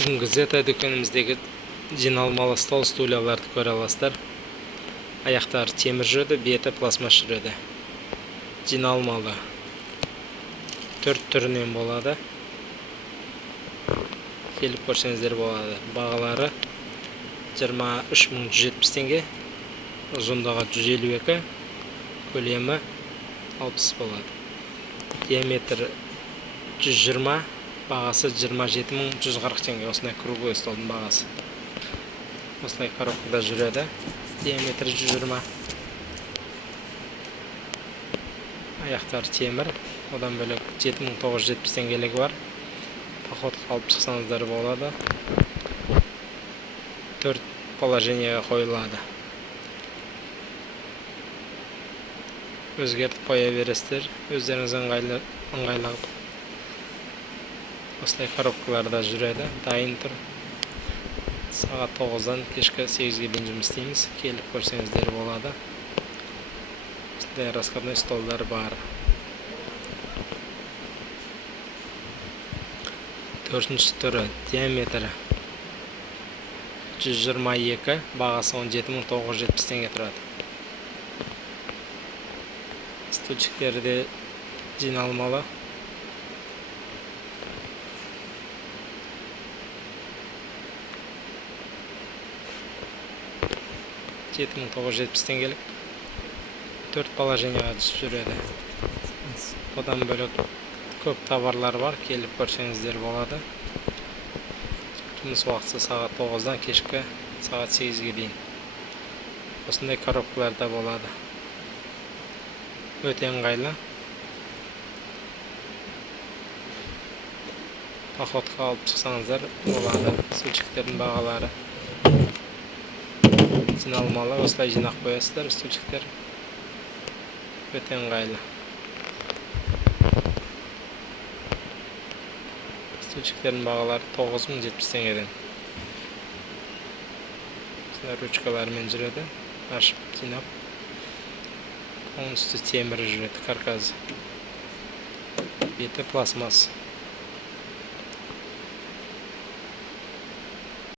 Бүгінгі Zeta дүкеніміздегі жиналмалы стол стульяларды көре аласыздар. Аяқтары темір жүреді, беті пластмас жүреді. Жиналмалы 4 түрінен болады. Келіп көрсеңіздер болады. Бағалары 23.170 теңге, ұзындығы 152, көлемі 60 болады. Диаметрі 120, бағасы 27.140 теңге. Осындай круглый столдың бағасы. Осылай коробкада жүреді. Диаметрі 120. Аяқтары темір. Одан бөлек 7970 теңгелігі бар. Походқа алып шықсаңыздар болады. 4 положениеге қойылады. Өзгертіп қоя бересіздер. Өздеріңіз ыңғайлап. Осылай коробкаларда жүреді. Дайын тұр. Сағат 9-дан кешкі 8-ге дейін жұмыс істейміз. Келіп көрсеңіздер болады. Осындай раскладной столдар бар. 4-ші түрі диаметрі 122, бағасы 17.970 теңге тұрады. Стульчиктері де жиналмалы. $7.970 4 положениеға жүреді. Одан бөлек көп товарлар бар, келіп көрсеңіздер болады. Жұмыс уақыты сағат 9-дан кешкі сағат 8-ге дейін. Осындай коробкаларда болады. Өте ыңғайлы. Походқа алып шықсаңыздар болады. Стульчиктердің бағалары жиналмалы. Осылай жинақ қоясыздар стульчиктер. Өте ыңғайлы. Стульчиктердің бағалары 9070 теңгеден. Ручкаларымен жүреді. Ашып, жинап. Оның үсті темір жүреді, каркас. Беті пластмас.